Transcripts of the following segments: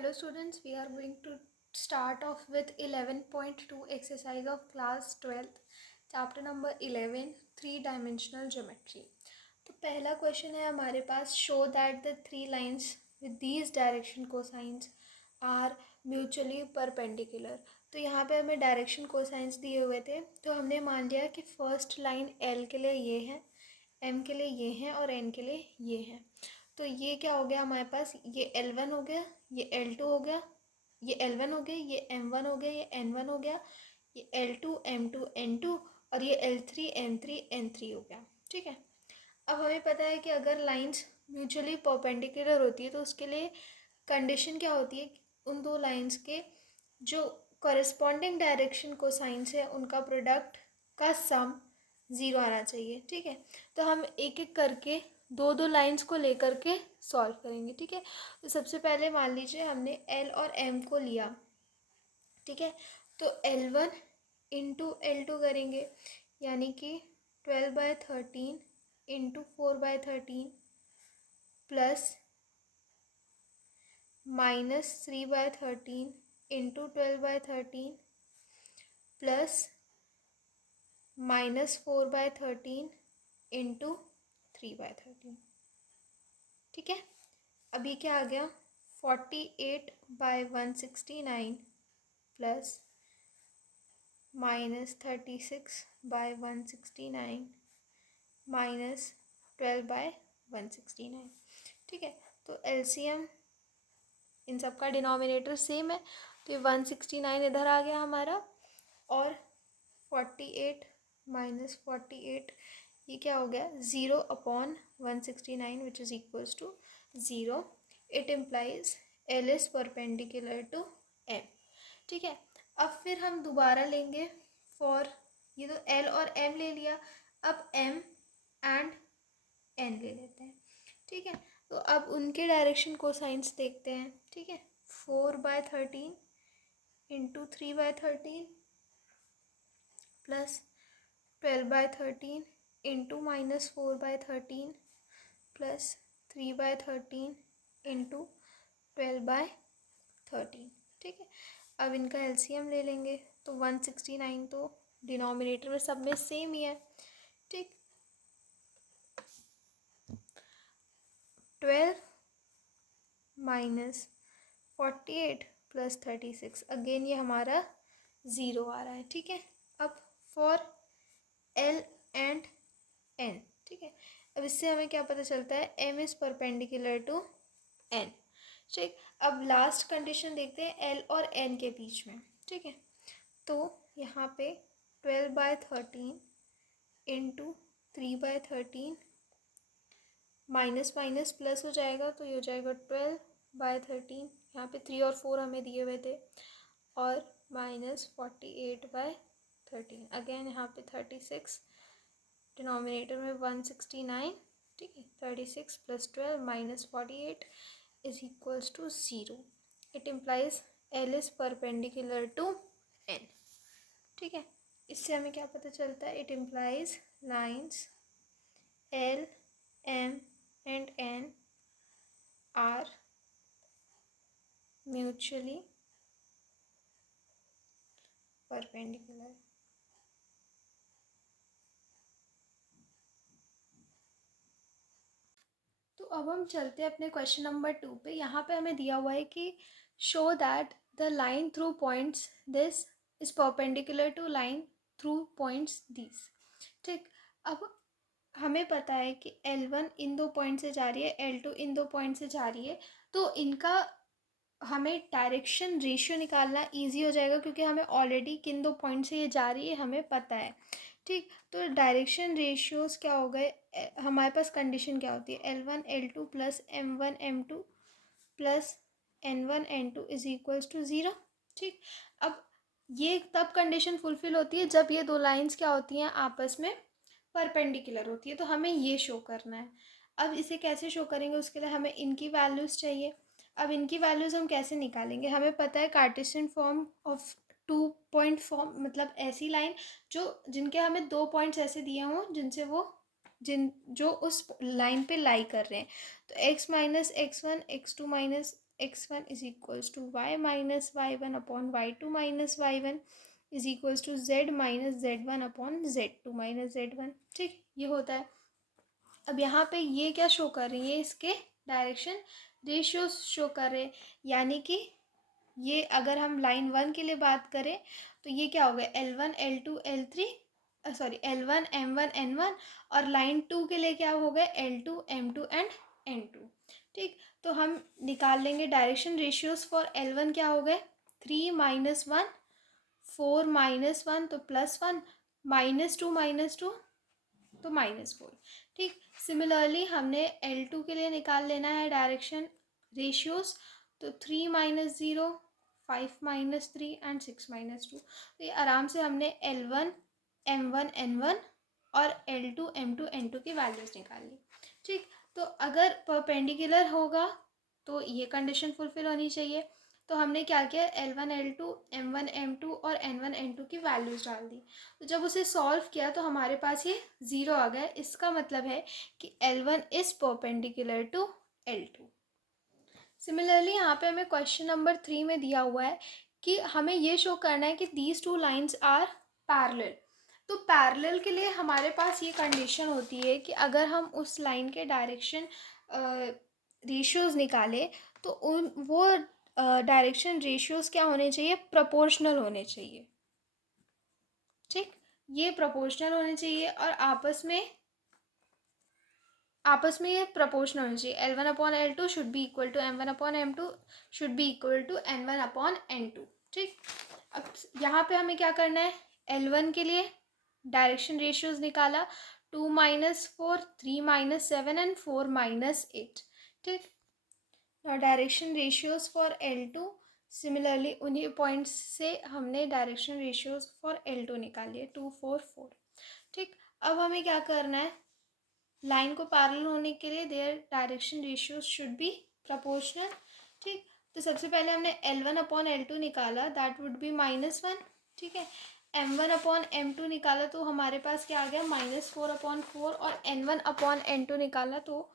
Hello students, we are going to start off with 11.2 exercise of class 12th, chapter number 11, three-dimensional geometry. तो पहला question है हमारे पास, show that the three lines with these direction cosines are mutually perpendicular. तो यहाँ पे हमें direction cosines दिए हुए थे, तो हमने मान लिया कि फर्स्ट लाइन एल के लिए ये है, एम के लिए ये है और एन के लिए ये है। तो ये क्या हो गया हमारे पास, ये L1 हो गया, ये L2 हो गया, ये L1 हो गया, ये M1 हो गया, ये N1 हो गया, ये L2 M2 N2 और ये L3 M3 N3 हो गया। ठीक है, अब हमें पता है कि अगर लाइंस म्यूचुअली परपेंडिकुलर होती है तो उसके लिए कंडीशन क्या होती है, उन दो लाइंस के जो कॉरेस्पॉन्डिंग डायरेक्शन कोसाइंस है उनका प्रोडक्ट का सम ज़ीरो आना चाहिए। ठीक है, तो हम एक एक करके दो दो लाइंस को लेकर के सॉल्व करेंगे। ठीक है, तो सबसे पहले मान लीजिए हमने एल और एम को लिया। ठीक है, तो L1 इंटू L2 करेंगे, यानी कि 12/13 into 4/13 plus -3/13 into 12/13 plus -4/13 into 3/13। ठीक है, अभी क्या आ गया, 48/169 प्लस -36/169 माइनस 12/169। ठीक है, तो एलसीएम इन सब का डिनोमिनेटर सेम है, तो ये 169 इधर आ गया हमारा, और 48 माइनस 48 ये क्या हो गया, 0/169 which is equals to 0। It implies L is perpendicular to M. ठीक है, अब फिर हम दोबारा लेंगे फॉर, ये तो एल और एम ले लिया, अब एम एंड एन ले लेते हैं। ठीक है, तो अब उनके डायरेक्शन कोसाइंस देखते हैं। ठीक है, 4/13 into 3/13 plus 12/13 into -4/13 plus 3/13 into 12/13। ठीक है, अब इनका एलसीएम ले लेंगे, तो 169 तो डिनोमिनेटर में सब में सेम ही है। ठीक, 12 माइनस 48 प्लस 36, अगेन ये हमारा ज़ीरो आ रहा है। ठीक है, अब फॉर एल एंड एन। ठीक है, अब इससे हमें क्या पता चलता है, M is perpendicular to N. ठीक, अब लास्ट कंडीशन देखते हैं एल और एन के बीच में। ठीक है, तो यहाँ पे 12/13 इंटू 3/13 माइनस माइनस प्लस हो जाएगा, तो ये हो जाएगा 12/13, यहाँ पे 3 और 4 हमें दिए हुए थे, और -48/13, अगेन यहाँ पे 36, डिनोमिनेटर में 169। ठीक है, 36 plus 12 minus 48 is equals to 0। It implies L is perpendicular to N. ठीक है, इससे हमें क्या पता चलता है, it implies lines L M and N are mutually perpendicular. तो अब हम चलते हैं अपने क्वेश्चन नंबर 2 पे। यहाँ पे हमें दिया हुआ है कि show that the line through points this is perpendicular to line through points this. ठीक, अब हमें पता है कि L1 इन दो पॉइंट से जा रही है, L2 इन दो पॉइंट से जा रही है, तो इनका हमें डायरेक्शन रेशियो निकालना इजी हो जाएगा, क्योंकि हमें ऑलरेडी किन दो पॉइंट से ये जा रही है हमें पता है। ठीक, तो डायरेक्शन रेशियोज क्या हो गए, हमारे पास कंडीशन क्या होती है, L1 L2 plus M1 M2 plus N1 N2 is equals to 0। ठीक, अब ये तब कंडीशन फुलफिल होती है जब ये दो लाइंस क्या होती हैं, आपस में परपेंडिकुलर होती है, तो हमें ये शो करना है। अब इसे कैसे शो करेंगे, उसके लिए हमें इनकी वैल्यूज़ चाहिए। अब इनकी वैल्यूज़ हम कैसे निकालेंगे, हमें पता है Cartesian form of 2 point form, मतलब ऐसी लाइन जो जिनके हमें 2 पॉइंट्स ऐसे दिए हों जिनसे वो जो उस लाइन पे लाई कर रहे हैं। तो x - x1 x2 - x1 is equals to y minus y1 upon y2 minus y1 is equals to z minus z1 upon z2 minus z1। ठीक, ये होता है। अब यहाँ पे ये क्या शो कर रही है, इसके डायरेक्शन रेशियोज शो कर रहे हैं, यानी कि ये अगर हम लाइन 1 के लिए बात करें तो ये क्या हो गया, L1 L2 L3 sorry L1 M1 N1, और लाइन 2 के लिए क्या हो गया, L2 M2 एंड N2। ठीक, तो हम निकाल लेंगे डायरेक्शन रेशियोज फॉर L1 क्या हो गए, 3 माइनस 1 4 माइनस 1 तो +1 -2 तो -4। ठीक, सिमिलरली हमने L2 के लिए निकाल लेना है डायरेक्शन रेशियोज, तो 3 माइनस 0 5 माइनस 3 एंड 6 माइनस 2। तो ये आराम से हमने L1 M1 N1 और L2 M2 N2 की वैल्यूज़ निकाल ली। ठीक, तो अगर परपेंडिकुलर होगा तो ये कंडीशन फुलफिल होनी चाहिए। तो हमने क्या किया, L1 L2 M1 M2 और N1 N2 की वैल्यूज़ डाल दी। तो जब उसे सॉल्व किया तो हमारे पास ये 0 आ गया। इसका मतलब है कि L1 is perpendicular to L2। Similarly यहाँ पे हमें क्वेश्चन नंबर 3 में दिया हुआ है कि हमें ये शो करना है कि these two lines are parallel. तो पैरेलल के लिए हमारे पास ये कंडीशन होती है कि अगर हम उस लाइन के डायरेक्शन रेशियोज़ निकालें तो वो डायरेक्शन रेशियोज़ क्या होने चाहिए, प्रोपोर्शनल होने चाहिए। ठीक, ये प्रोपोर्शनल होने चाहिए और आपस में ये प्रोपोर्शनल होनी चाहिए। L1 upon L2 should be equal to M1 upon M2 should be equal to N1 upon N2। ठीक, अब यहाँ पे हमें क्या करना है, L1 के लिए डायरेक्शन रेशियोज निकाला, 2 माइनस 4 3 माइनस 7 एंड 4 माइनस 8। ठीक, direction ratios for L2 similarly उन्हीं पॉइंट्स से हमने डायरेक्शन रेशियोज फॉर L2 निकाल लिए, 2 4 4। ठीक, अब हमें क्या करना है, लाइन को पैरेलल होने के लिए their direction ratios should be proportional. ठीक, तो सबसे पहले हमने L1 अपॉन L2 निकाला, दैट वुड बी -1। ठीक है, M1 अपॉन M2 निकाला तो हमारे पास क्या आ गया, -4 अपॉन 4, और N1 अपॉन N2 निकाला तो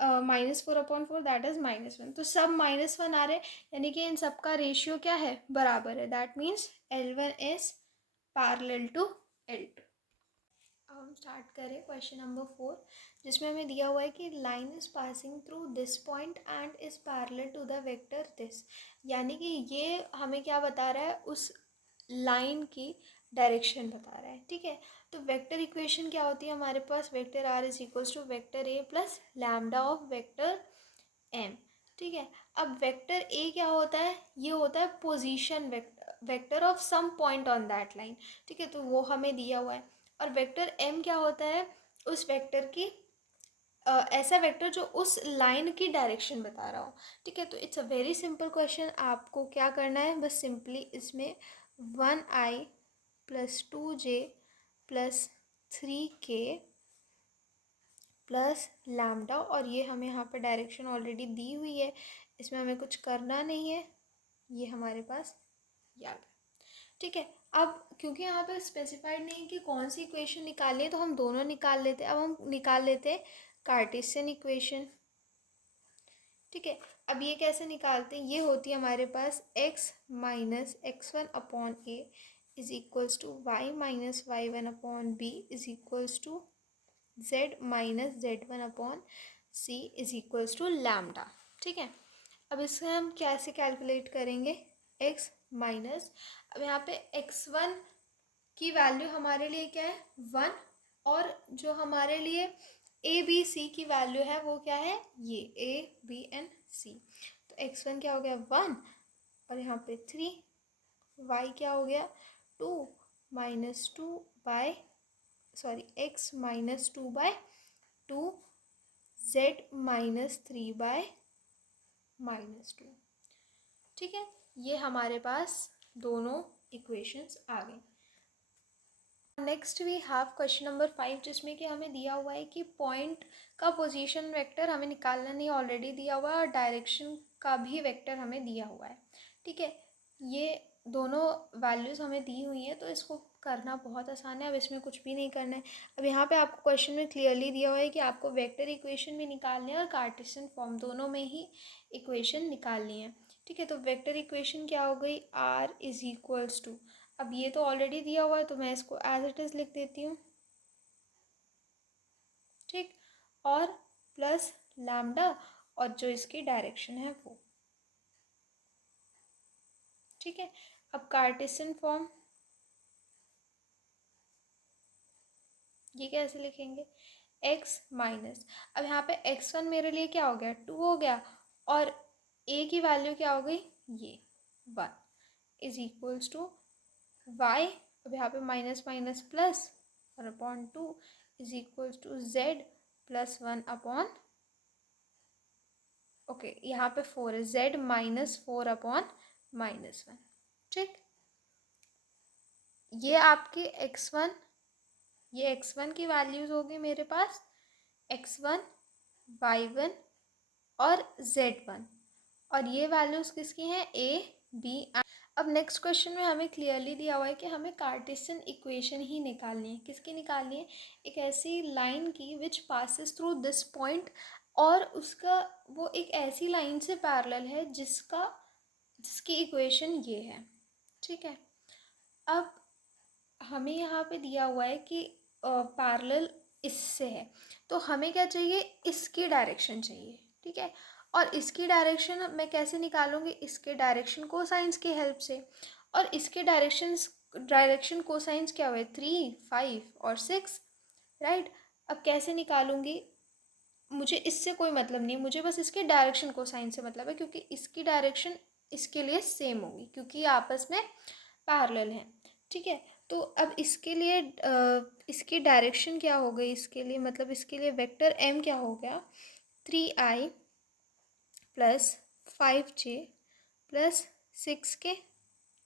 -4 अपॉन 4 दैट इज़ -1। तो सब -1 आ रहे, यानी कि इन सब का रेशियो क्या है, बराबर है। That means L1 is parallel to L2। अब हम स्टार्ट करें क्वेश्चन नंबर 4, जिसमें हमें दिया हुआ है कि line is passing through this point and is parallel to the vector this. यानी कि ये हमें क्या बता रहा है, उस लाइन की डायरेक्शन बता रहा है। ठीक है, तो वेक्टर इक्वेशन क्या होती है हमारे पास, vector r is equals to vector a plus lambda of vector m. ठीक है, अब वेक्टर ए क्या होता है, ये होता है position vector of some point on that line. ठीक है, तो वो हमें दिया हुआ है। और वेक्टर एम क्या होता है, उस वेक्टर की ऐसा वेक्टर जो उस लाइन की डायरेक्शन बता रहा हो। ठीक है, तो it's a very simple question. आपको क्या करना है, बस सिंपली इसमें 1i plus 2j plus 3k plus lambda, और ये हमें यहाँ पर डायरेक्शन ऑलरेडी दी हुई है, इसमें हमें कुछ करना नहीं है, ये हमारे पास याद है। ठीक है, अब क्योंकि यहाँ पे स्पेसिफाइड नहीं कि कौन सी इक्वेशन निकालनी है तो हम दोनों निकाल लेते हैं। अब हम निकाल लेते हैं कार्टेशियन इक्वेशन। ठीक है, अब ये कैसे निकालते हैं, ये होती है हमारे पास x minus x1 upon a is equals to y minus y1 upon b is equals to z minus z1 upon c is equals to lambda. ठीक है, अब इसे हम कैसे कैलकुलेट करेंगे, x माइनस, अब यहाँ पे x1 की वैल्यू हमारे लिए क्या है, 1, और जो हमारे लिए ए बी सी की वैल्यू है वो क्या है, ये ए बी एंड सी। तो x1 क्या हो गया 1, और यहाँ पे 3, y क्या हो गया 2 minus 2 by x minus 2/2 z minus 3/-2। ठीक है, ये हमारे पास दोनों इक्वेशंस आ गई। Next we have question number 5, जिसमें कि हमें दिया हुआ है कि पॉइंट का पोजीशन वेक्टर हमें निकालना नहीं, ऑलरेडी दिया हुआ है, और डायरेक्शन का भी वेक्टर हमें दिया हुआ है। ठीक है, ये दोनों वैल्यूज़ हमें दी हुई हैं, तो इसको करना बहुत आसान है। अब इसमें कुछ भी नहीं करना है। अब यहाँ पे आपको क्वेश्चन में क्लियरली दिया हुआ है कि आपको वेक्टर इक्वेशन भी निकालनी है और कार्टेशियन फॉर्म दोनों में ही इक्वेशन निकालनी है। ठीक है, तो वेक्टर इक्वेशन क्या हो गई, आर इज इक्वल्स टू, अब ये तो ऑलरेडी दिया हुआ है तो मैं इसको एज इट इज़ लिख देती हूँ। ठीक, और प्लस लैम्डा और जो इसकी डायरेक्शन है वो। ठीक है, अब कार्टेशियन फॉर्म ये कैसे लिखेंगे, x माइनस, अब यहाँ पे x1 मेरे लिए क्या हो गया, 2 हो गया, और a की वैल्यू क्या हो गई, ये 1 इज इक्वल्स टू y, अब यहाँ पे minus minus plus 1/2 is equals to z plus 1 upon, okay यहाँ पे 4 है, z माइनस 4 अपॉन -1। ठीक, ये आपके x1, ये x1 की वैल्यूज़ होगी मेरे पास, x1 y1 और z1, और ये वैल्यूज़ किसकी हैं, a b। अब नेक्स्ट क्वेश्चन में हमें क्लियरली दिया हुआ है कि हमें कार्टेशियन इक्वेशन ही निकालनी है। किसकी निकालनी है, एक ऐसी लाइन की which passes through this point, और उसका वो एक ऐसी लाइन से पैरेलल है जिसकी इक्वेशन ये है। ठीक है, अब हमें यहाँ पे दिया हुआ है कि पैरेलल इससे है, तो हमें क्या चाहिए, इसकी डायरेक्शन चाहिए। ठीक है, और इसकी डायरेक्शन मैं कैसे निकालूंगी, इसके डायरेक्शन कोसाइंस की हेल्प से, और इसके डायरेक्शन कोसाइंस क्या हुए, 3, 5 और 6, राइट। अब कैसे निकालूंगी, मुझे इससे कोई मतलब नहीं, मुझे बस इसके डायरेक्शन कोसाइन से मतलब है, क्योंकि इसकी डायरेक्शन इसके लिए सेम होगी क्योंकि ये आपस में पैरेलल हैं। ठीक है, तो अब इसके लिए इसकी डायरेक्शन क्या हो गई, इसके लिए मतलब इसके लिए वेक्टर m क्या हो गया, 3i plus 5j plus 6k।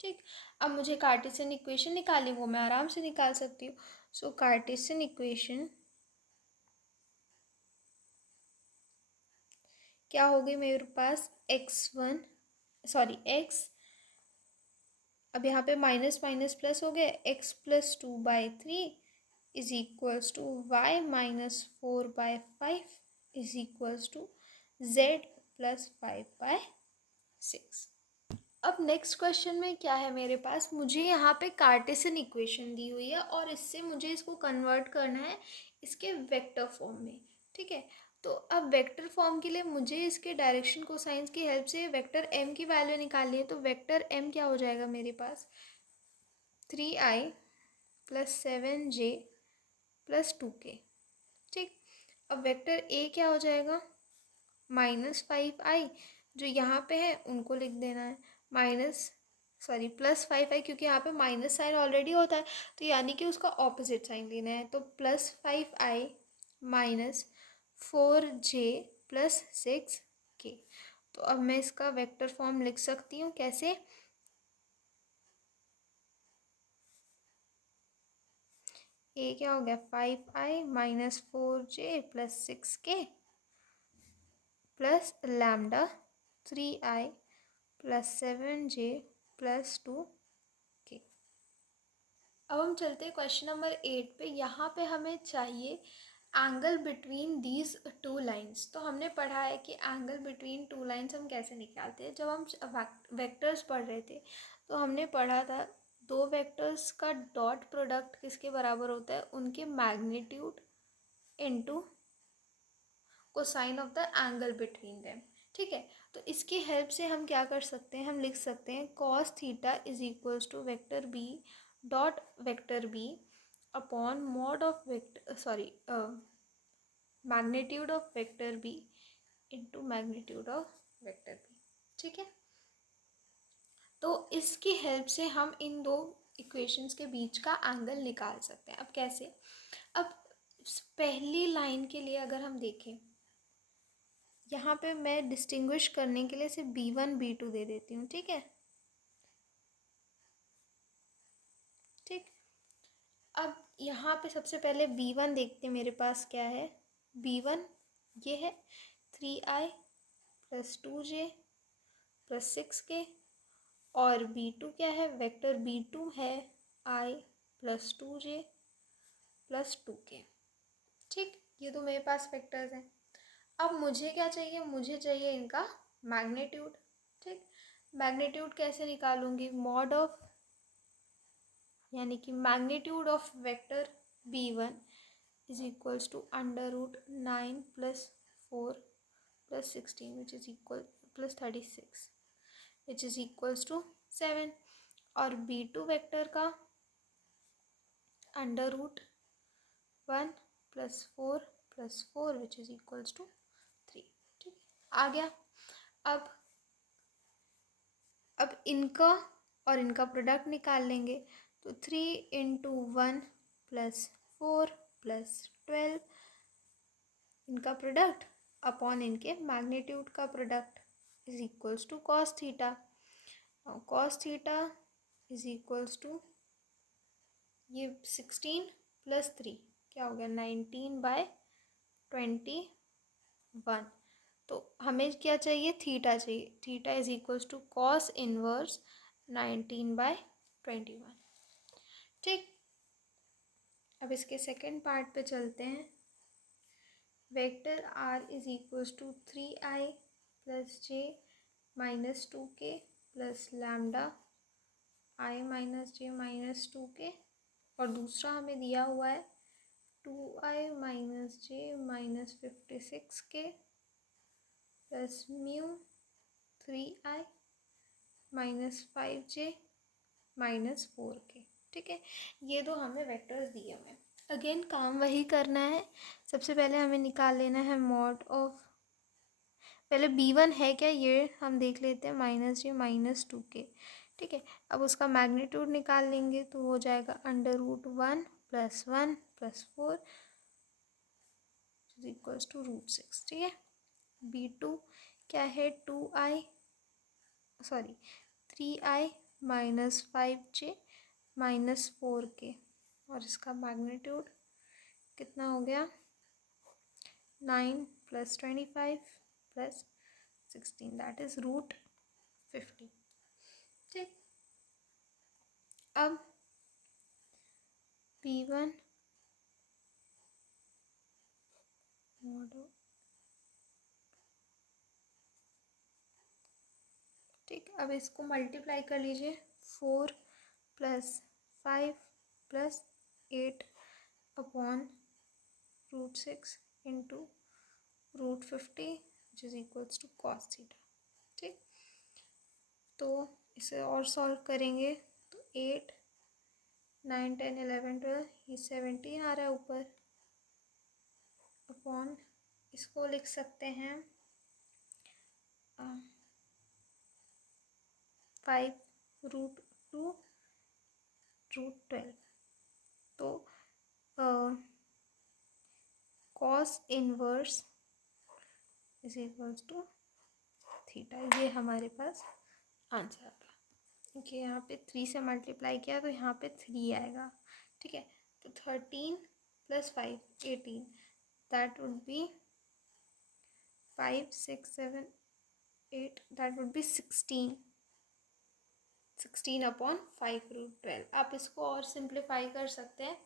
ठीक, अब मुझे कार्टेशियन इक्वेशन निकालनी, वो मैं आराम से निकाल सकती हूँ। सो कार्टेशियन इक्वेशन क्या हो गई मेरे पास, x1 सॉरी x, अब यहाँ पे माइनस माइनस प्लस हो गया, x plus 2/3 is equals to y minus 4/5 is equals to z plus 5/6। अब नेक्स्ट क्वेश्चन में क्या है मेरे पास, मुझे यहाँ पे कार्टेशियन इक्वेशन दी हुई है और इससे मुझे इसको कन्वर्ट करना है इसके वेक्टर फॉर्म में। ठीक है, तो अब वेक्टर फॉर्म के लिए मुझे इसके डायरेक्शन कोसाइंस की हेल्प से वेक्टर m की वैल्यू निकालनी है। तो वेक्टर m क्या हो जाएगा मेरे पास, 3i plus 7j plus 2k। ठीक, अब वेक्टर a क्या हो जाएगा, -5i, जो यहाँ पे है उनको लिख देना है, +5i, क्योंकि यहाँ पे माइनस साइन ऑलरेडी होता है, तो यानी कि उसका ऑपोजिट साइन लेना है, तो +5i minus 4j plus 6k। तो अब मैं इसका वेक्टर फॉर्म लिख सकती हूँ कैसे, ये क्या हो गया, 5i minus 4j plus 6k plus lambda 3i plus 7j plus 2k। अब हम चलते हैं क्वेश्चन नंबर 8 पे। यहाँ पे हमें चाहिए angle between these two lines. तो हमने पढ़ा है कि एंगल बिटवीन टू लाइंस हम कैसे निकालते हैं। जब हम वेक्टर्स पढ़ रहे थे तो हमने पढ़ा था दो वेक्टर्स का डॉट प्रोडक्ट किसके बराबर होता है, उनके magnitude into cosine of the angle between them. ठीक है, तो इसकी हेल्प से हम क्या कर सकते हैं, हम लिख सकते हैं cos theta is equals to vector b dot vector b upon mod of vector magnitude of vector b into magnitude of vector b. ठीक है, तो इसकी हेल्प से हम इन दो इक्वेशंस के बीच का एंगल निकाल सकते हैं। अब कैसे, अब पहली लाइन के लिए अगर हम देखें, यहाँ पे मैं डिस्टिंग्विश करने के लिए सिर्फ B1 B2 दे देती हूँ। ठीक है, ठीक, अब यहाँ पे सबसे पहले B1 देखते हैं मेरे पास क्या है, B1 ये है 3i plus 2j plus 6k, और B2 क्या है, वेक्टर B2 है I plus 2J plus 2K। ठीक, ये तो मेरे पास वेक्टर्स हैं। अब मुझे क्या चाहिए, मुझे चाहिए इनका मैग्नीट्यूड। ठीक, मैग्नीट्यूड कैसे निकालूंगी, मॉड ऑफ, यानी कि magnitude of vector B1 is equals to under root 9 plus 4 plus 16 which is equal plus 36 which is equals to 7। और B2 वेक्टर का under root 1 plus 4 which is equals to 3। ठीक, आ गया। अब इनका और इनका प्रोडक्ट निकाल लेंगे। तो 3 इंटू 1 प्लस 4 प्लस 12 इनका प्रोडक्ट अपॉन इनके मैग्नीट्यूड का product is equals to cos theta. Cos theta is equals to ये 16 प्लस 3 क्या हो गया 19/21। तो हमें क्या चाहिए, थीटा चाहिए। Theta is equals to cos inverse 19/21। ठीक, अब इसके सेकंड पार्ट पे चलते हैं। Vector R is equals to 3i plus j minus 2k plus lambda i minus j minus 2k, और दूसरा हमें दिया हुआ है 2i minus j minus 56k plus mu 3i minus 5j minus 4k। ठीक है, ये दो हमें वेक्टर्स दिए हुए हैं। अगेन काम वही करना है। सबसे पहले हमें निकाल लेना है मॉड ऑफ, पहले B1 है क्या ये हम देख लेते हैं, माइनस j माइनस 2k। ठीक है, अब उसका मैग्नीट्यूड निकाल लेंगे तो हो जाएगा under root 1 plus 1 plus 4 is equals to root 6। ठीक है, B2 क्या है 3i minus 5j minus 4k, और इसका मैग्नीट्यूड कितना हो गया 9 plus 25 plus 16 that is root 50। ठीक, अब B1 मॉडल, ठीक, अब इसको मल्टीप्लाई कर लीजिए 4 plus 5 plus 8 upon root 6 into root 50 which is equals to cos theta. ठीक, तो इसे और सॉल्व करेंगे तो 8 9 10 11 12 ये 17 आ रहा है ऊपर, अपॉन इसको लिख सकते हैं 5 रूट 2 रूट 12। तो cos inverse is equals to theta, ये हमारे पास आंसर आ गया। क्योंकि यहाँ पे 3 से मल्टीप्लाई किया तो यहाँ पे 3 आएगा। ठीक है, तो 13 plus 5 18 that would be 5 6 7 8 that would be 16 upon 5 root 12। आप इसको और सिंप्लीफाई कर सकते हैं,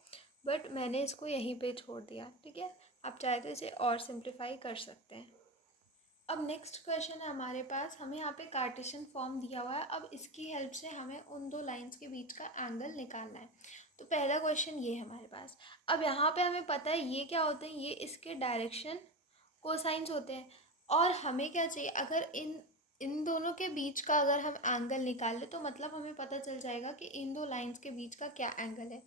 बट मैंने इसको यहीं पे छोड़ दिया। ठीक है, आप चाहे तो इसे और सिंप्लीफाई कर सकते हैं। अब नेक्स्ट क्वेश्चन है हमारे पास, हमें यहाँ पे कार्टेशियन फॉर्म दिया हुआ है। अब इसकी हेल्प से हमें उन दो लाइंस के बीच का एंगल निकालना है। तो पहला क्वेश्चन ये है हमारे पास। अब यहाँ पे हमें पता है ये क्या होते हैं, ये इसके डायरेक्शन कोसाइंस होते हैं। और हमें क्या चाहिए, अगर इन दोनों के बीच का अगर हम एंगल निकाल ले तो मतलब हमें पता चल जाएगा कि इन दो लाइंस के बीच का क्या एंगल है।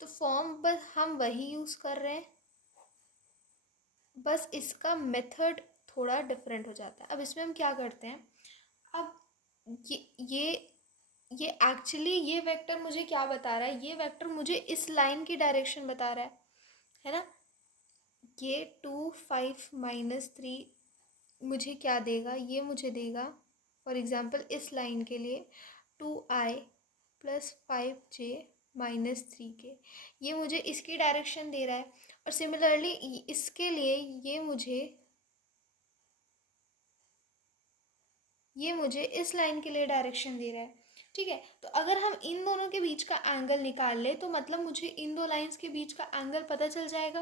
तो फॉर्म बस हम वही यूज़ कर रहे हैं, बस इसका मेथड थोड़ा डिफरेंट हो जाता है। अब इसमें हम क्या करते हैं, अब ये एक्चुअली ये वेक्टर मुझे क्या बता रहा है, ये वेक्टर मुझे इस लाइन की डायरेक्शन बता रहा है ना। ये 2 5 माइनस 3 मुझे क्या देगा, ये मुझे देगा फॉर एग्जांपल इस लाइन के लिए 2i plus 5j minus 3k, ये मुझे इसकी डायरेक्शन दे रहा है। और सिमिलरली इसके लिए ये मुझे इस लाइन के लिए डायरेक्शन दे रहा है। ठीक है। तो अगर हम इन दोनों के बीच का एंगल निकाल ले तो मतलब मुझे इन दो लाइंस के बीच का एंगल पता चल जाएगा,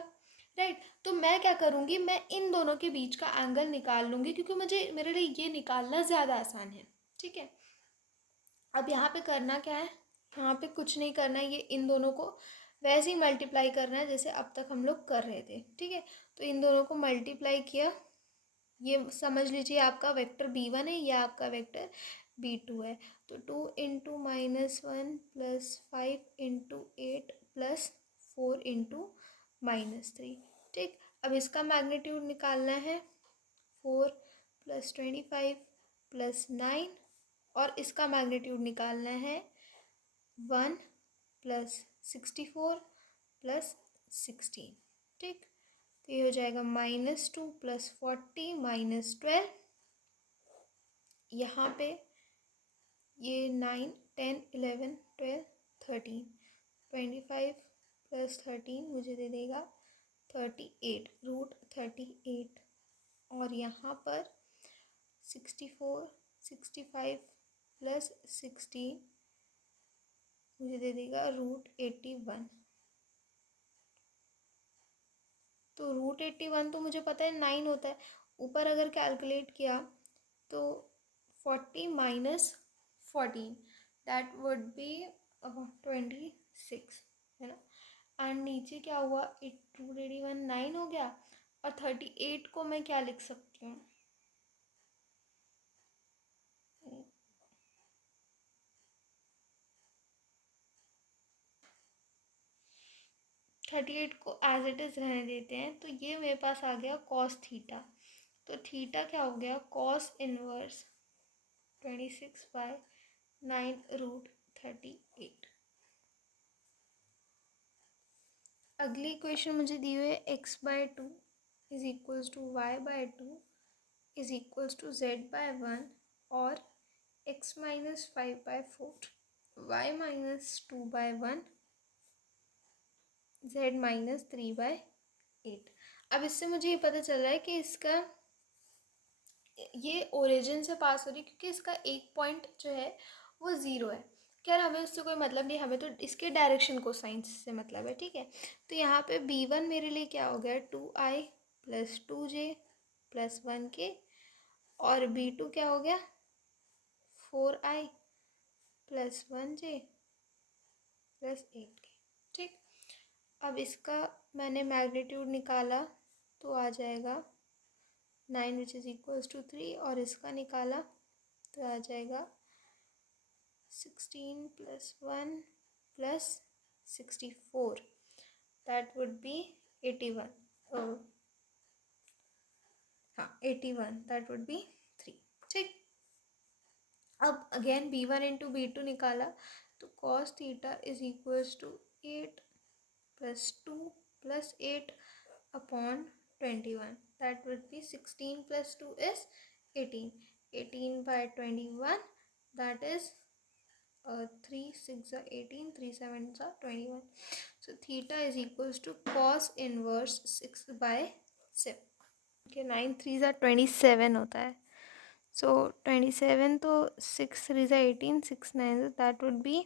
राइट। तो मैं क्या करूँगी, मैं इन दोनों के बीच का एंगल निकाल लूँगी क्योंकि मेरे लिए ये निकालना ज़्यादा आसान है, ठीक है। अब यहाँ पे करना क्या है, यहाँ पे कुछ नहीं करना है, ये इन दोनों को वैसे ही मल्टीप्लाई करना है जैसे अब तक हम लोग कर रहे थे, ठीक है। तो इन दोनों को मल्टीप्लाई किया, ये समझ लीजिए आपका वेक्टर b1 है, ये आपका वेक्टर b2 है। तो 2 × -1 + 5 × 8 + 4 × -3, ठीक। अब इसका मैग्नीट्यूड निकालना है, 4 + 25 + 9, और इसका मैग्नीट्यूड निकालना है 1 + 64 + 16, ठीक। तो ये हो जाएगा -2 + 40 - 12, यहाँ पे ये 9 10 11 12 13, 25 + 13 मुझे दे देगा 38, √38, और यहाँ पर 64 65 + 16 मुझे दे देगा √81। तो √81 तो मुझे पता है 9 होता है, ऊपर अगर कैलकुलेट किया तो 40 - 14 दैट वुड बी 26, है ना। एंड नीचे क्या हुआ, 281 9 हो गया, और 38 को मैं क्या लिख सकती हूँ, 38 को एज इट इज़ रहने देते हैं। तो ये मेरे पास आ गया cos थीटा। तो थीटा क्या हो गया, cos इनवर्स 26/9 √38। अगली इक्वेशन मुझे दी हुई है x/2 = y/2 = z/1 और x - 5/4 y - 2/1 z - 3/8। अब इससे मुझे ये पता चल रहा है कि इसका ये ओरिजिन से पास हो रही है क्योंकि इसका एक पॉइंट जो है वो ज़ीरो है। खैर हमें उससे कोई मतलब नहीं, हमें तो इसके डायरेक्शन को साइंस से मतलब है, ठीक है। तो यहाँ पे b1 मेरे लिए क्या हो गया, 2i + 2j + 1k, और b2 क्या हो गया, 4i + 1j + 8k, ठीक। अब इसका मैंने मैग्नीट्यूड निकाला तो आ जाएगा 9 = 3, और इसका निकाला तो आ जाएगा 16 + 1 + 64 दैट वुड बी 81। हाँ 81 दैट वुड बी 3, ठीक। अब अगेन b1 × b2 निकाला तो cos theta = 8 + 2 + 8 upon 21, that would be 16 + 2 is 18, 18/21, that is 3 6 are 18, 3 7s are 21. So theta = cos inverse 6/7, okay, 9 3s are 27 होता है। So 27, तो 6 3s are 18, 6 9s, that would be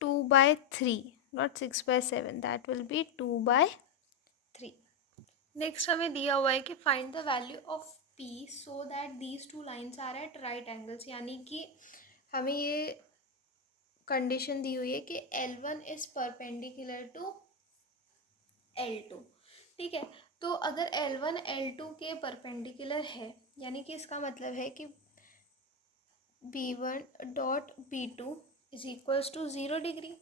2/3, not 6/7, that will be 2/3। Next हमें दिया हुआ है कि find the value of p so that these two lines are at right angles, यानी कि हमें ये कंडीशन दी हुई है कि L1 is perpendicular to L2, ठीक है। तो अगर L1 L2 के परपेंडिकुलर है, यानी कि इसका मतलब है कि b1.b2 = 0 डिग्री,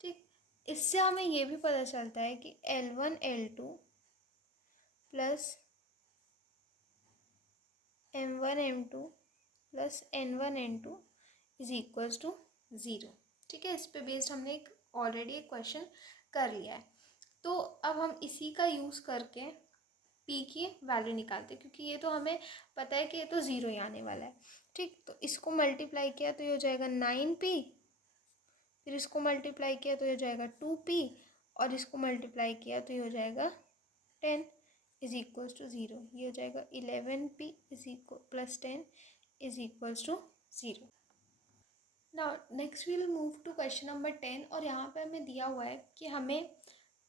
ठीक। इससे हमें ये भी पता चलता है कि L1 L2 + m1 m2 + n1 n2 = 0, ठीक है। इस पे बेस्ड हमने एक ऑलरेडी एक क्वेश्चन कर लिया है। तो अब हम इसी का यूज़ करके p की वैल्यू निकालते हैं, क्योंकि ये तो हमें पता है कि ये तो ज़ीरो ही आने वाला है, ठीक। तो इसको मल्टीप्लाई किया तो ये हो जाएगा 9p, फिर इसको मल्टीप्लाई किया तो ये हो जाएगा 2p, और इसको मल्टीप्लाई किया तो ये हो जाएगा 10 = 0। ये हो जाएगा 11p + 10 = 0। Now next we will move to question number 10 और यहाँ पे हमें दिया हुआ है कि हमें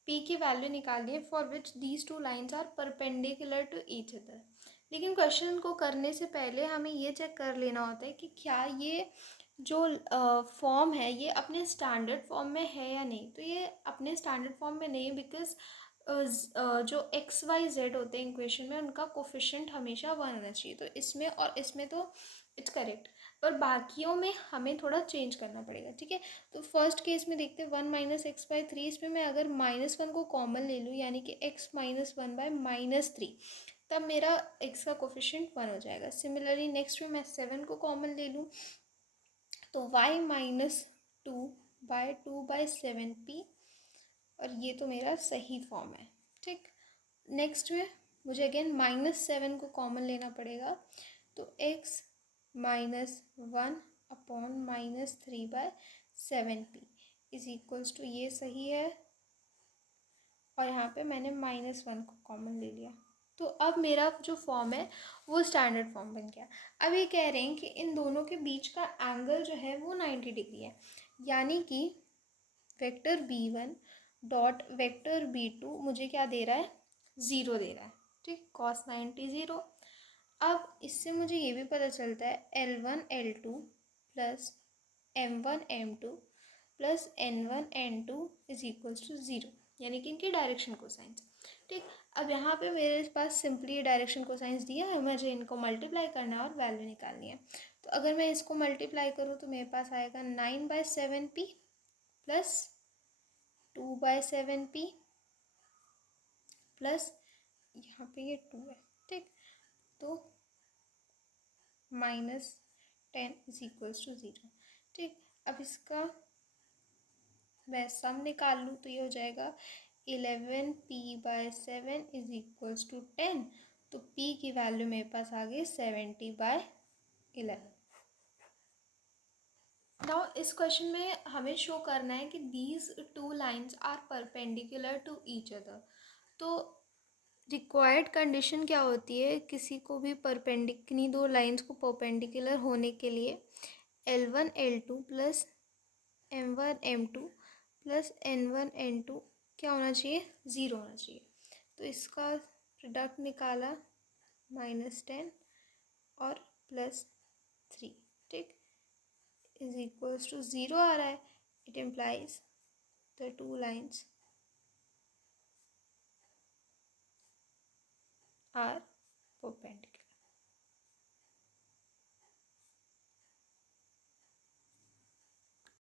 p की वैल्यू निकालनी है for which these two lines are perpendicular to each other. लेकिन क्वेश्चन को करने से पहले हमें ये चेक कर लेना होता है कि क्या ये जो फॉर्म है ये अपने स्टैंडर्ड फॉर्म में है या नहीं। तो ये अपने स्टैंडर्ड फॉर्म में नहीं है बिकॉज जो एक्स वाई जेड होते हैं इक्वेशन में उनका कोफिशिएंट हमेशा वन होना चाहिए। तो इसमें और इसमें तो इट्स करेक्ट, पर बाकियों में हमें थोड़ा चेंज करना पड़ेगा। ठीक है, तो फर्स्ट केस में देखते हैं 1 - x/3। इसमें मैं अगर -1 को कॉमन ले लूँ यानी कि x-1/-3, तब मेरा x का कोफिशिएंट 1 हो जाएगा। सिमिलरली नेक्स्ट में मैं 7 को कॉमन ले लूँ तो y-2/2/7p, और ये तो मेरा सही फॉर्म है। ठीक, नेक्स्ट में मुझे अगेन -7 को कॉमन लेना पड़ेगा तो x-1/-3/7p इज इक्वल्स टू, ये सही है और यहाँ पे मैंने -1 को कॉमन ले लिया। तो अब मेरा जो फॉर्म है वो स्टैंडर्ड फॉर्म बन गया। अब ये कह रहे हैं कि इन दोनों के बीच का एंगल जो है वो 90 डिग्री है, यानी कि vector b1 dot vector b2 मुझे क्या दे रहा है, 0 दे रहा है। ठीक, cos 90 0। अब इससे मुझे ये भी पता चलता है L1 L2 plus M1 M2 plus N1 N2 is equals to 0, यानी कि इनकी डायरेक्शन कोसाइंस। ठीक, अब यहाँ पे मेरे पास सिंपली ये डायरेक्शन कोसाइंस दिया है, मुझे इनको मल्टीप्लाई करना है और वैल्यू निकालनी है। तो अगर मैं इसको मल्टीप्लाई करूँ तो मेरे पास आएगा 9/7p प्लस 2/7p प्लस यहाँ पे ये 2 है। ठीक, तो -10 इज इक्वल्स टू 0। ठीक, अब इसका मैं सम निकाल लूँ तो ये हो जाएगा 11p/7 इज इक्वल्स टू 10। तो p की वैल्यू मेरे पास आ गई 70/11। नाउ इस क्वेश्चन में हमें शो करना है कि these two lines are perpendicular to each other. तो रिक्वायर्ड कंडीशन क्या होती है, किसी को भी किन्हीं दो लाइन्स को परपेंडिकुलर होने के लिए L1 L2 plus M1 M2 plus N1 N2 क्या होना चाहिए, 0 होना चाहिए। तो इसका प्रोडक्ट निकाला -10 और +3। ठीक, इज इक्वल्स टू 0 आ रहा है। It implies the two lines are perpendicular.